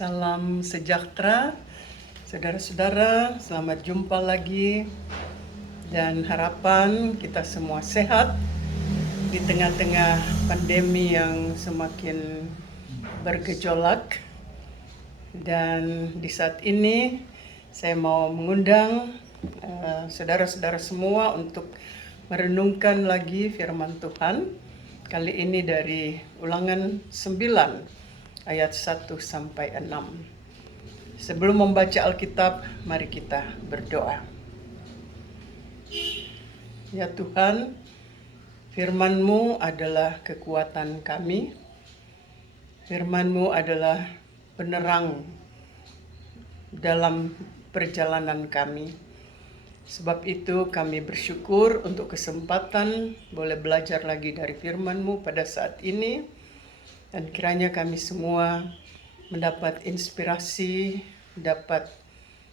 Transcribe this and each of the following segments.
Salam sejahtera, saudara-saudara, selamat jumpa lagi dan harapan kita semua sehat di tengah-tengah pandemi yang semakin bergejolak. Dan di saat ini saya mau mengundang saudara-saudara semua untuk merenungkan lagi firman Tuhan. Kali ini dari Ulangan 9 ayat 1 sampai 6. Sebelum membaca Alkitab, mari kita berdoa. Ya Tuhan, firman-Mu adalah kekuatan kami. Firman-Mu adalah penerang dalam perjalanan kami. Sebab itu kami bersyukur untuk kesempatan boleh belajar lagi dari firman-Mu pada saat ini. Dan kiranya kami semua mendapat inspirasi, mendapat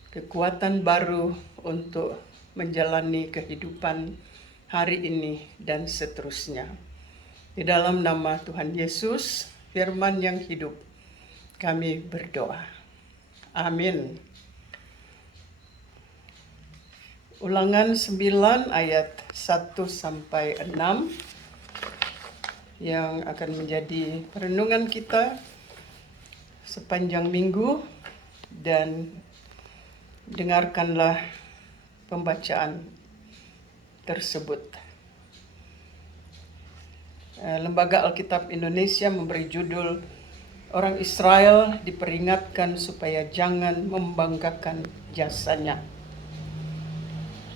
kekuatan baru untuk menjalani kehidupan hari ini dan seterusnya. Di dalam nama Tuhan Yesus, firman yang hidup, kami berdoa. Amin. Ulangan 9 ayat 1 sampai 6 yang akan menjadi renungan kita sepanjang minggu, dan dengarkanlah pembacaan tersebut. Lembaga Alkitab Indonesia memberi judul Orang Israel diperingatkan supaya jangan membanggakan jasanya.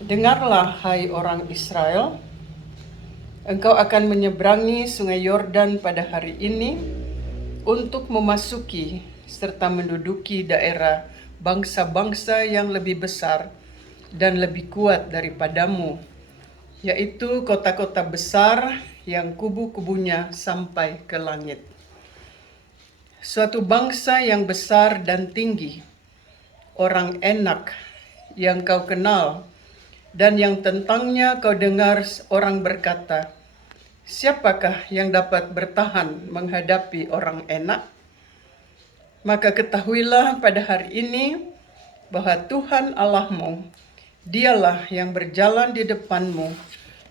Dengarlah hai orang Israel, engkau akan menyeberangi sungai Yordan pada hari ini untuk memasuki serta menduduki daerah bangsa-bangsa yang lebih besar dan lebih kuat daripadamu, yaitu kota-kota besar yang kubu-kubunya sampai ke langit. Suatu bangsa yang besar dan tinggi, orang Enak yang kau kenal, dan yang tentangnya kau dengar orang berkata, siapakah yang dapat bertahan menghadapi orang Enak? Maka ketahuilah pada hari ini bahwa Tuhan Allahmu, dialah yang berjalan di depanmu,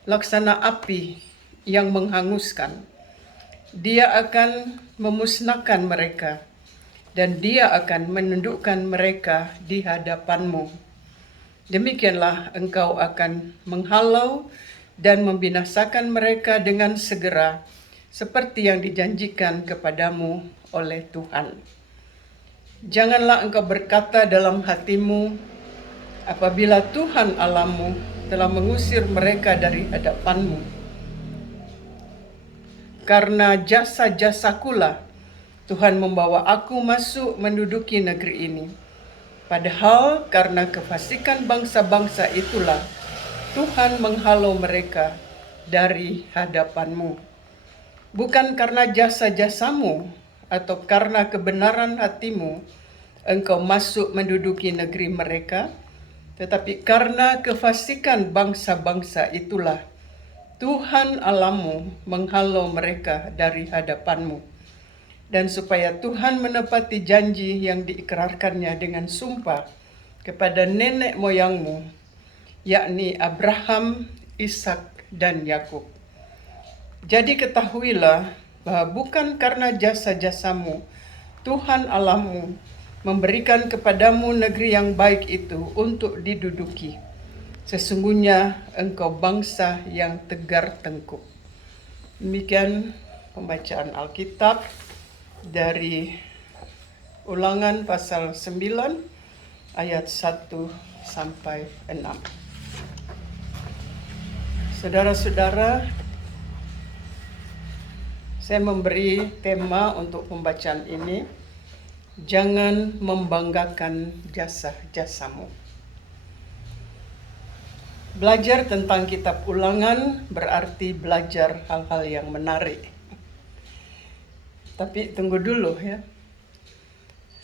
laksana api yang menghanguskan. Dia akan memusnahkan mereka, dan dia akan menundukkan mereka di hadapanmu. Demikianlah engkau akan menghalau dan membinasakan mereka dengan segera, seperti yang dijanjikan kepadamu oleh Tuhan. Janganlah engkau berkata dalam hatimu, apabila Tuhan Allahmu telah mengusir mereka dari hadapanmu, karena jasa-jasakulah Tuhan membawa aku masuk menduduki negeri ini. Padahal karena kefasikan bangsa-bangsa itulah Tuhan menghalau mereka dari hadapanmu. Bukan karena jasa-jasamu atau karena kebenaran hatimu engkau masuk menduduki negeri mereka, tetapi karena kefasikan bangsa-bangsa itulah Tuhan Allahmu menghalau mereka dari hadapanmu. Dan supaya Tuhan menepati janji yang diikrarkannya dengan sumpah kepada nenek moyangmu, yakni Abraham, Ishak, dan Yakub. Jadi ketahuilah bahwa bukan karena jasa-jasamu Tuhan Allahmu memberikan kepadamu negeri yang baik itu untuk diduduki. Sesungguhnya engkau bangsa yang tegar tengkuk. Demikian pembacaan Alkitab dari Ulangan pasal 9 ayat 1 sampai 6. Saudara-saudara, saya memberi tema untuk pembacaan ini, jangan membanggakan jasa-jasamu. Belajar tentang kitab Ulangan berarti belajar hal-hal yang menarik. Tapi tunggu dulu ya.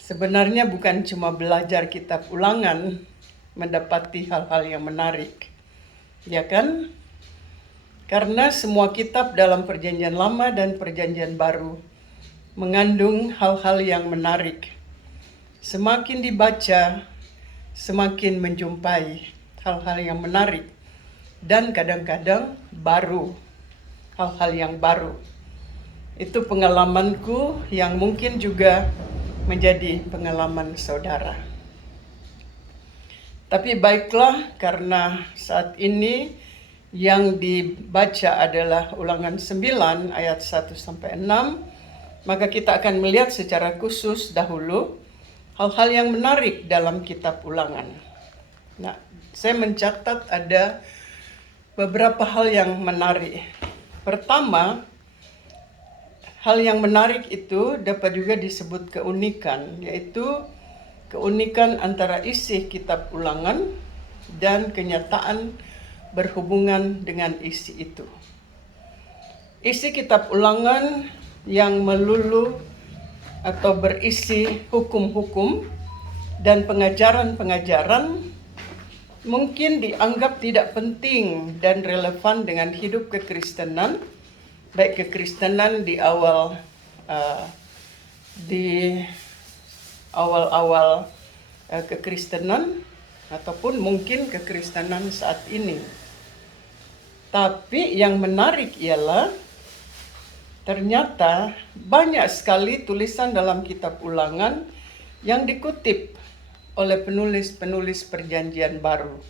Sebenarnya bukan cuma belajar kitab Ulangan mendapati hal-hal yang menarik. Ya kan? Karena semua kitab dalam Perjanjian Lama dan Perjanjian Baru mengandung hal-hal yang menarik. semakin dibaca, semakin menjumpai hal-hal yang menarik dan kadang-kadang baru, hal-hal yang baru. Itu pengalamanku yang mungkin juga menjadi pengalaman saudara. Tapi baiklah, karena saat ini yang dibaca adalah Ulangan 9 ayat 1 sampai 6, maka kita akan melihat secara khusus dahulu hal-hal yang menarik dalam kitab Ulangan. Nah, saya mencatat ada beberapa hal yang menarik. Pertama, hal yang menarik itu dapat juga disebut keunikan, yaitu keunikan antara isi kitab Ulangan dan kenyataan berhubungan dengan isi itu. Isi kitab Ulangan yang melulu atau berisi hukum-hukum dan pengajaran-pengajaran mungkin dianggap tidak penting dan relevan dengan hidup kekristenan, baik kekristenan di awal kekristenan ataupun mungkin kekristenan saat ini. Tapi yang menarik ialah ternyata banyak sekali tulisan dalam kitab Ulangan yang dikutip oleh penulis-penulis Perjanjian Baru.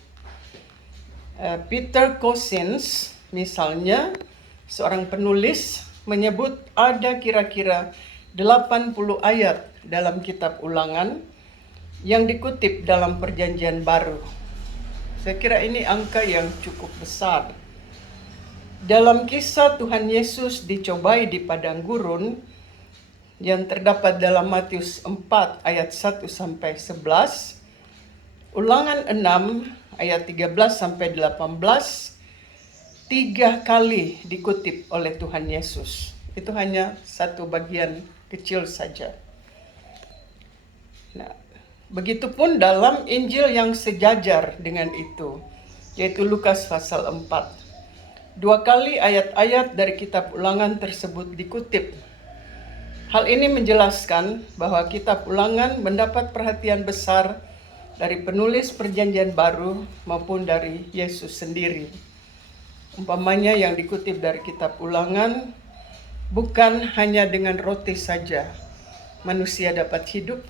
Peter Cossins misalnya, seorang penulis, menyebut ada kira-kira 80 ayat dalam kitab Ulangan yang dikutip dalam Perjanjian Baru. Saya kira ini angka yang cukup besar. Dalam kisah Tuhan Yesus dicobai di padang gurun yang terdapat dalam Matius 4 ayat 1 sampai 11, Ulangan 6 ayat 13 sampai 18 3 kali dikutip oleh Tuhan Yesus. Itu hanya satu bagian kecil saja. Nah, begitupun dalam Injil yang sejajar dengan itu, yaitu Lukas pasal 4. 2 kali ayat-ayat dari kitab Ulangan tersebut dikutip. Hal ini menjelaskan bahwa kitab Ulangan mendapat perhatian besar dari penulis Perjanjian Baru maupun dari Yesus sendiri. Umpamanya yang dikutip dari kitab Ulangan, bukan hanya dengan roti saja manusia dapat hidup,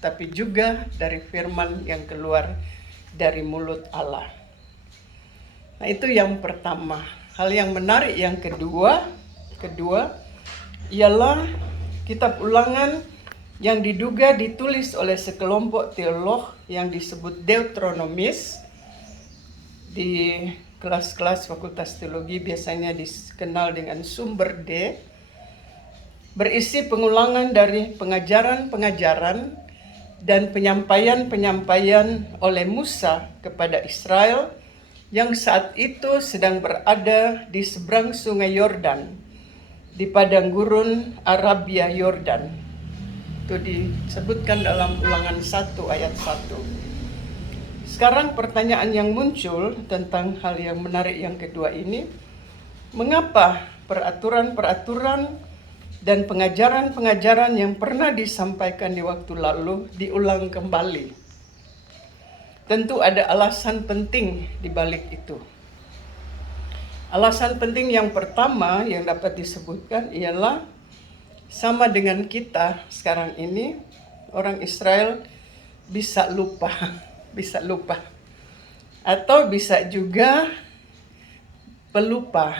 tapi juga dari firman yang keluar dari mulut Allah. Nah, itu yang pertama. Hal yang menarik yang kedua ialah kitab Ulangan yang diduga ditulis oleh sekelompok teolog yang disebut Deuteronomis. Di kelas-kelas Fakultas Teologi biasanya dikenal dengan sumber D, berisi pengulangan dari pengajaran-pengajaran dan penyampaian-penyampaian oleh Musa kepada Israel yang saat itu sedang berada di seberang sungai Yordan, di padang gurun Arabia Yordan. Itu disebutkan dalam Ulangan 1 ayat 1. Sekarang pertanyaan yang muncul tentang hal yang menarik yang kedua ini, mengapa peraturan-peraturan dan pengajaran-pengajaran yang pernah disampaikan di waktu lalu diulang kembali? Tentu ada alasan penting di balik itu. Alasan penting yang pertama yang dapat disebutkan ialah sama dengan kita sekarang ini, orang Israel bisa lupa, atau bisa juga pelupa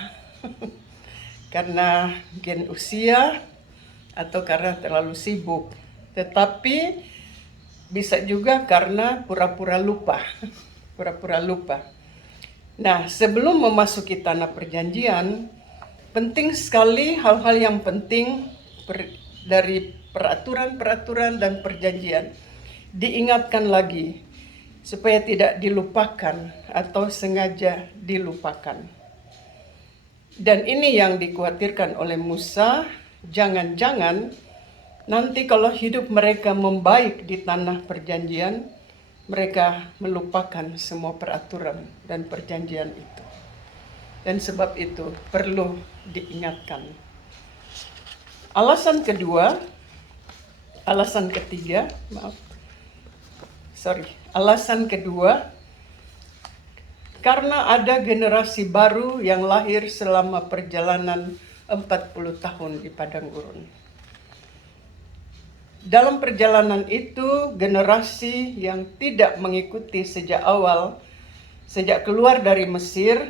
karena mungkin usia atau karena terlalu sibuk. Tetapi bisa juga karena pura-pura lupa. Nah, sebelum memasuki tanah perjanjian, penting sekali hal-hal yang penting dari peraturan-peraturan dan perjanjian diingatkan lagi supaya tidak dilupakan atau sengaja dilupakan. Dan ini yang dikhawatirkan oleh Musa, jangan-jangan nanti kalau hidup mereka membaik di tanah perjanjian, mereka melupakan semua peraturan dan perjanjian itu. Dan sebab itu perlu diingatkan. Alasan ketiga, Alasan kedua, karena ada generasi baru yang lahir selama perjalanan 40 tahun di padang gurun. Dalam perjalanan itu, generasi yang tidak mengikuti sejak awal, sejak keluar dari Mesir,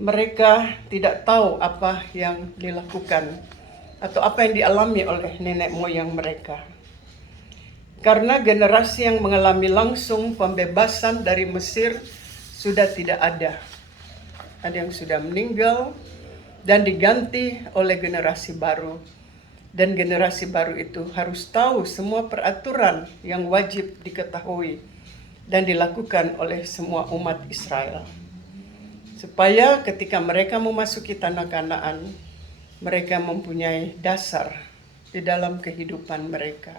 mereka tidak tahu apa yang dilakukan atau apa yang dialami oleh nenek moyang mereka. Karena generasi yang mengalami langsung pembebasan dari Mesir sudah tidak ada. Ada yang sudah meninggal dan diganti oleh generasi baru. Dan generasi baru itu harus tahu semua peraturan yang wajib diketahui dan dilakukan oleh semua umat Israel. Supaya ketika mereka memasuki tanah Kanaan, mereka mempunyai dasar di dalam kehidupan mereka,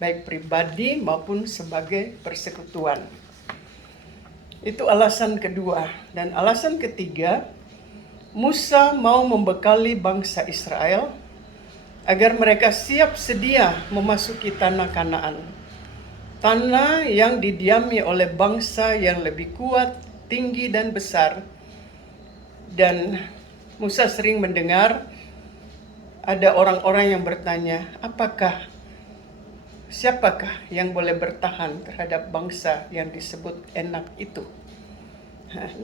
baik pribadi maupun sebagai persekutuan. Itu alasan kedua. Dan alasan ketiga, Musa mau membekali bangsa Israel agar mereka siap sedia memasuki tanah Kanaan. Tanah yang didiami oleh bangsa yang lebih kuat, tinggi, dan besar. Dan Musa sering mendengar ada orang-orang yang bertanya, siapakah yang boleh bertahan terhadap bangsa yang disebut Enak itu?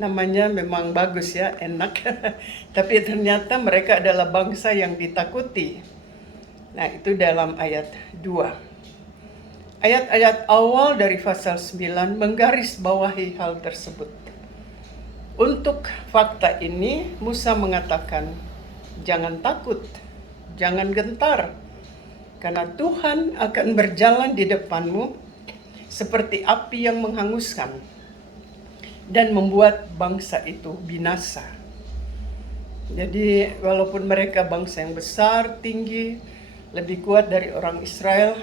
Namanya memang bagus ya, Enak. Tapi ternyata mereka adalah bangsa yang ditakuti. Nah, itu dalam ayat 2. Ayat-ayat awal dari pasal 9 menggarisbawahi hal tersebut. Untuk fakta ini, Musa mengatakan, jangan takut, jangan gentar, karena Tuhan akan berjalan di depanmu seperti api yang menghanguskan dan membuat bangsa itu binasa. Jadi walaupun mereka bangsa yang besar, tinggi, lebih kuat dari orang Israel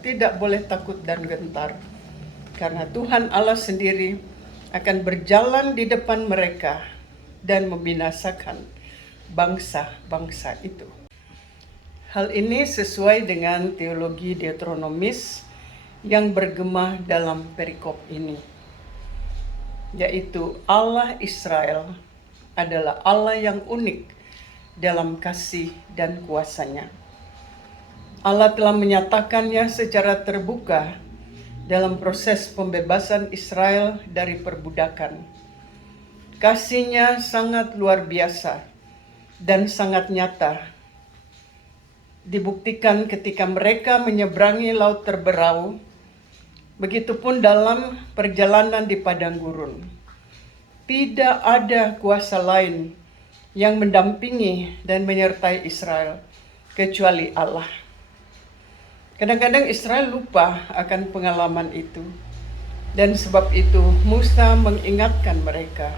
tidak boleh takut dan gentar. Karena Tuhan Allah sendiri akan berjalan di depan mereka dan membinasakan bangsa-bangsa itu. Hal ini sesuai dengan teologi Deuteronomis yang bergema dalam perikop ini, yaitu Allah Israel adalah Allah yang unik dalam kasih dan kuasa-Nya. Allah telah menyatakannya secara terbuka dalam proses pembebasan Israel dari perbudakan. Kasih-Nya sangat luar biasa dan sangat nyata. Dibuktikan ketika mereka menyeberangi laut terberau, begitupun dalam perjalanan di padang gurun. Tidak ada kuasa lain yang mendampingi dan menyertai Israel kecuali Allah. Kadang-kadang Israel lupa akan pengalaman itu. Dan sebab itu Musa mengingatkan mereka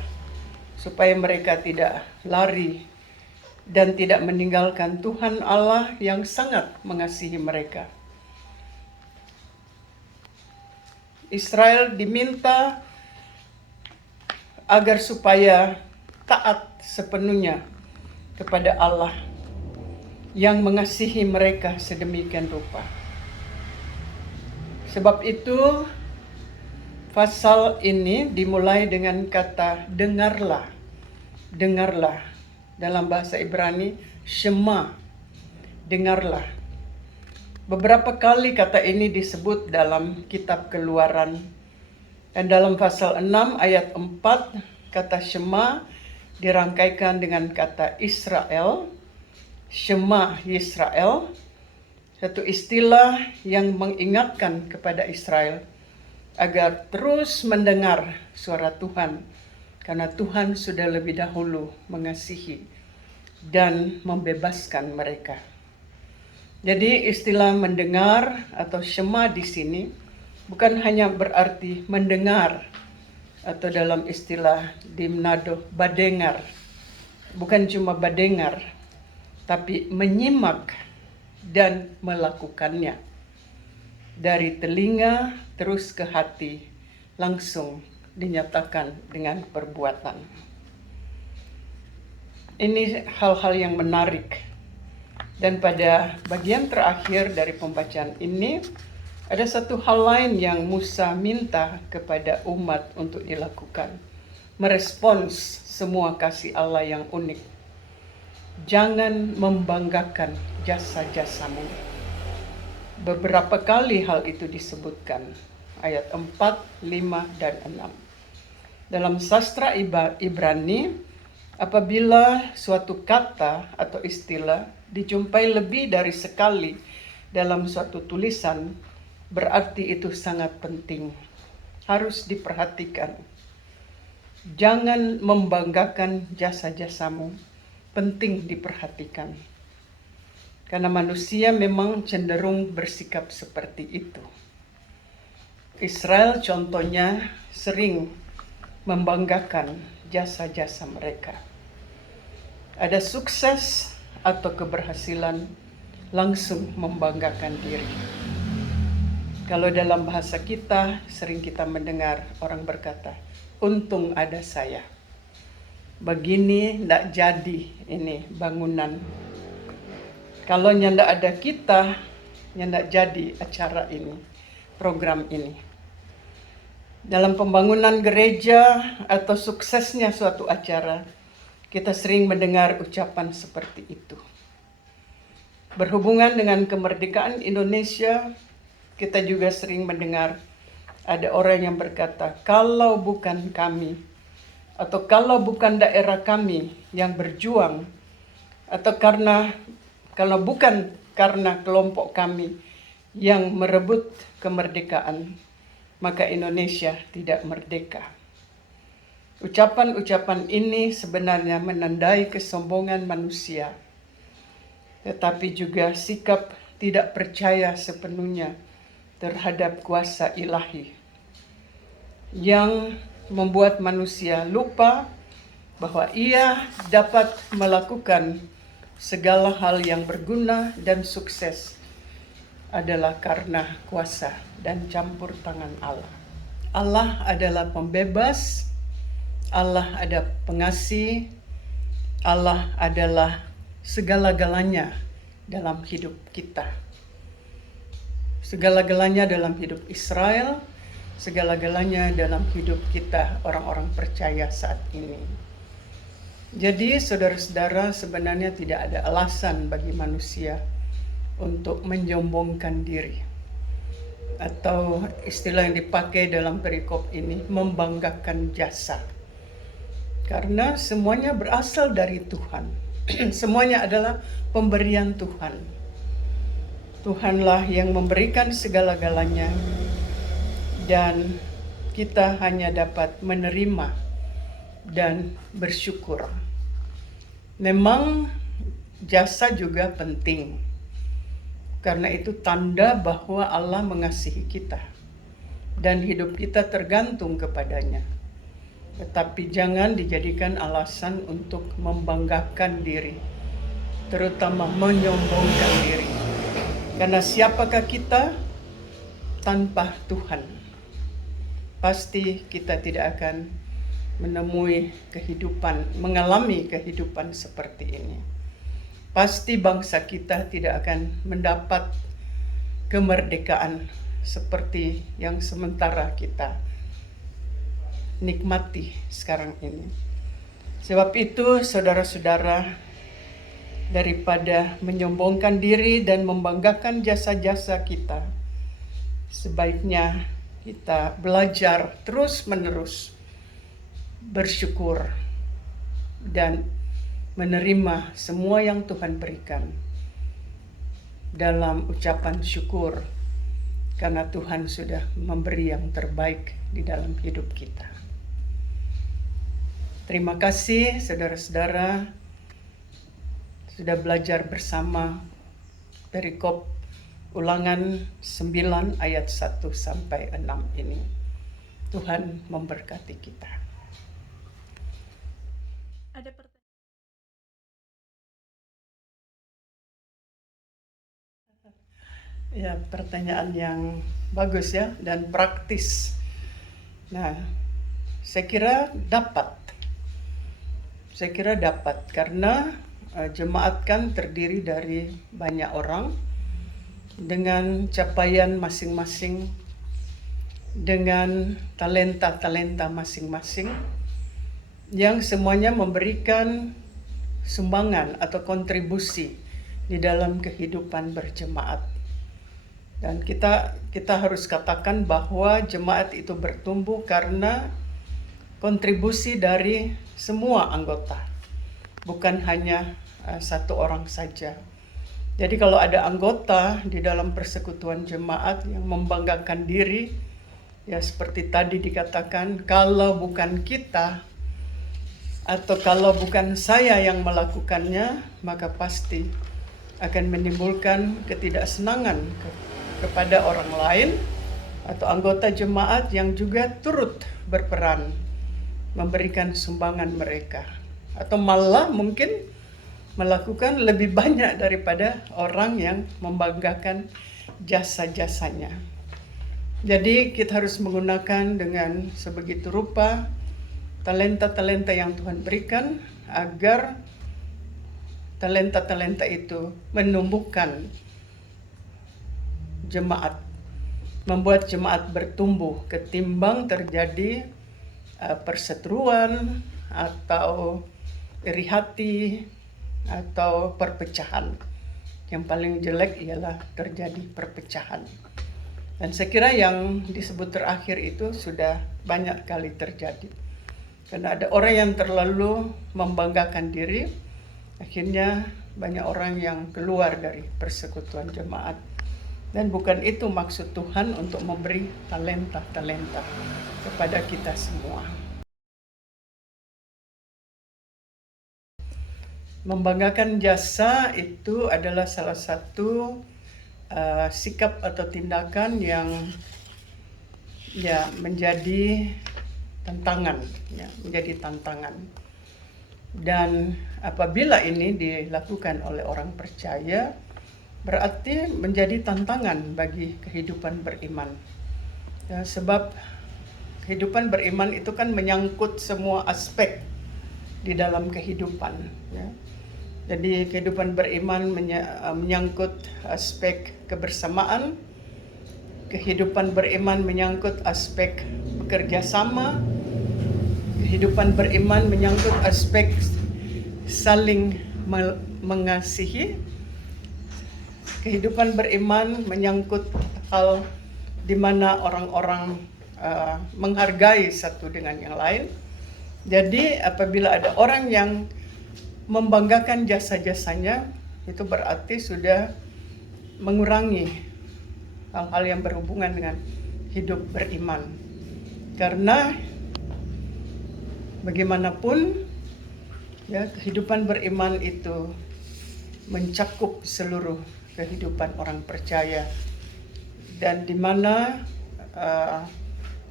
supaya mereka tidak lari dan tidak meninggalkan Tuhan Allah yang sangat mengasihi mereka. Israel diminta agar supaya taat sepenuhnya kepada Allah yang mengasihi mereka sedemikian rupa. Sebab itu, pasal ini dimulai dengan kata dengarlah. Dengarlah. Dalam bahasa Ibrani, Shema. Dengarlah. Beberapa kali kata ini disebut dalam kitab Keluaran. Dan dalam pasal 6 ayat 4, kata Shema dirangkaikan dengan kata Israel. Shema Yisrael. Satu istilah yang mengingatkan kepada Israel agar terus mendengar suara Tuhan, karena Tuhan sudah lebih dahulu mengasihi dan membebaskan mereka. Jadi istilah mendengar atau Shema di sini bukan hanya berarti mendengar atau dalam istilah di Manado badengar, bukan cuma badengar, tapi menyimak dan melakukannya. Dari telinga terus ke hati, langsung dinyatakan dengan perbuatan. Ini hal-hal yang menarik. Dan pada bagian terakhir dari pembacaan ini, Ada satu hal lain yang Musa minta kepada umat untuk dilakukan. Merespons semua kasih Allah yang unik. Jangan membanggakan jasa-jasamu. Beberapa kali hal itu disebutkan. Ayat 4, 5, dan 6. Dalam sastra Ibrani, apabila suatu kata atau istilah dijumpai lebih dari sekali dalam suatu tulisan, berarti itu sangat penting. Harus diperhatikan. Jangan membanggakan jasa-jasamu. Penting diperhatikan. Karena manusia memang cenderung bersikap seperti itu. Israel contohnya sering membanggakan jasa-jasa mereka. Ada sukses atau keberhasilan, langsung membanggakan diri. Kalau dalam bahasa kita, sering kita mendengar orang berkata, untung ada saya. Begini tidak jadi ini bangunan. Kalau tidak ada kita, tidak jadi acara ini, program ini. Dalam pembangunan gereja atau suksesnya suatu acara, kita sering mendengar ucapan seperti itu. Berhubungan dengan kemerdekaan Indonesia, kita juga sering mendengar ada orang yang berkata, kalau bukan kami, atau kalau bukan daerah kami yang berjuang, atau kalau bukan karena kelompok kami yang merebut kemerdekaan, maka Indonesia tidak merdeka. Ucapan-ucapan ini sebenarnya menandai kesombongan manusia, tetapi juga sikap tidak percaya sepenuhnya terhadap kuasa ilahi yang membuat manusia lupa bahwa ia dapat melakukan segala hal yang berguna dan sukses adalah karena kuasa dan campur tangan Allah. Allah adalah pembebas, Allah ada pengasih, Allah adalah segala-galanya dalam hidup kita. Segala-galanya dalam hidup Israel, segala-galanya dalam hidup kita orang-orang percaya saat ini. Jadi saudara-saudara, sebenarnya tidak ada alasan bagi manusia untuk menyombongkan diri. Atau istilah yang dipakai dalam perikop ini, membanggakan jasa. Karena semuanya berasal dari Tuhan. Semuanya adalah pemberian Tuhan. Tuhanlah yang memberikan segala-galanya. Dan kita hanya dapat menerima dan bersyukur. Memang jasa juga penting. Karena itu tanda bahwa Allah mengasihi kita. Dan hidup kita tergantung kepadanya. Tetapi jangan dijadikan alasan untuk membanggakan diri. Terutama menyombongkan diri. Karena siapakah kita tanpa Tuhan? Pasti kita tidak akan menemui mengalami kehidupan seperti ini. Pasti bangsa kita tidak akan mendapat kemerdekaan seperti yang sementara kita nikmati sekarang ini. Sebab itu, saudara-saudara, daripada menyombongkan diri dan membanggakan jasa-jasa kita, sebaiknya kita belajar terus-menerus bersyukur dan menerima semua yang Tuhan berikan dalam ucapan syukur, karena Tuhan sudah memberi yang terbaik di dalam hidup kita. Terima kasih saudara-saudara sudah belajar bersama perikop Ulangan 9 ayat 1 sampai 6 ini. Tuhan memberkati kita. Ada pertanyaan yang bagus ya dan praktis. Nah, saya kira dapat karena jemaat kan terdiri dari banyak orang dengan capaian masing-masing, dengan talenta-talenta masing-masing, yang semuanya memberikan sumbangan atau kontribusi di dalam kehidupan berjemaat. Dan kita harus katakan bahwa jemaat itu bertumbuh karena kontribusi dari semua anggota, bukan hanya satu orang saja. Jadi kalau ada anggota di dalam persekutuan jemaat yang membanggakan diri, ya seperti tadi dikatakan, kalau bukan kita atau kalau bukan saya yang melakukannya, maka pasti akan menimbulkan ketidaksenangan kepada orang lain atau anggota jemaat yang juga turut berperan memberikan sumbangan mereka, atau malah mungkin melakukan lebih banyak daripada orang yang membanggakan jasa-jasanya. Jadi kita harus menggunakan dengan sebegitu rupa talenta-talenta yang Tuhan berikan agar talenta-talenta itu menumbuhkan jemaat, membuat jemaat bertumbuh ketimbang terjadi perseteruan atau iri hati atau perpecahan. Yang paling jelek ialah terjadi perpecahan. Dan saya kira yang disebut terakhir itu sudah banyak kali terjadi. Karena ada orang yang terlalu membanggakan diri, akhirnya banyak orang yang keluar dari persekutuan jemaat. Dan bukan itu maksud Tuhan untuk memberi talenta-talenta kepada kita semua. Membanggakan jasa itu adalah salah satu sikap atau tindakan yang menjadi tantangan, menjadi tantangan. Dan apabila ini dilakukan oleh orang percaya, berarti menjadi tantangan bagi kehidupan beriman. Ya, sebab kehidupan beriman itu kan menyangkut semua aspek di dalam kehidupan. Ya. Jadi kehidupan beriman menyangkut aspek kebersamaan, kehidupan beriman menyangkut aspek bekerja sama, kehidupan beriman menyangkut aspek saling mengasihi, kehidupan beriman menyangkut hal di mana orang-orang menghargai satu dengan yang lain. Jadi apabila ada orang yang membanggakan jasa-jasanya, itu berarti sudah mengurangi hal-hal yang berhubungan dengan hidup beriman. Karena bagaimanapun ya, kehidupan beriman itu mencakup seluruh kehidupan orang percaya, dan di mana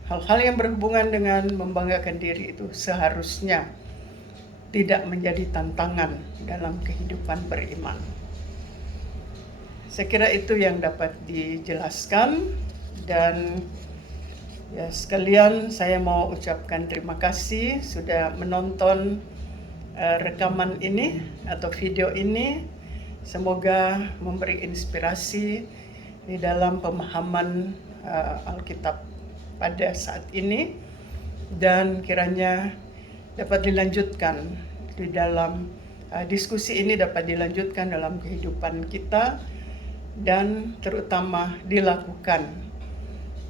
hal-hal yang berhubungan dengan membanggakan diri itu seharusnya tidak menjadi tantangan dalam kehidupan beriman. Saya kira itu yang dapat dijelaskan, dan ya sekalian saya mau ucapkan terima kasih sudah menonton rekaman ini atau video ini. Semoga memberi inspirasi di dalam pemahaman Alkitab pada saat ini, dan kiranya dapat dilanjutkan di dalam diskusi ini, dapat dilanjutkan dalam kehidupan kita, dan terutama dilakukan,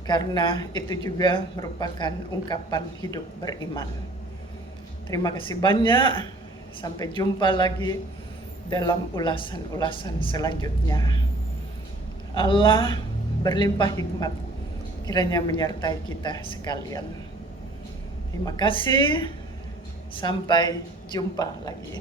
karena itu juga merupakan ungkapan hidup beriman. Terima kasih banyak, sampai jumpa lagi dalam ulasan-ulasan selanjutnya. Allah berlimpah hikmat kiranya menyertai kita sekalian. Terima kasih. Sampai jumpa lagi.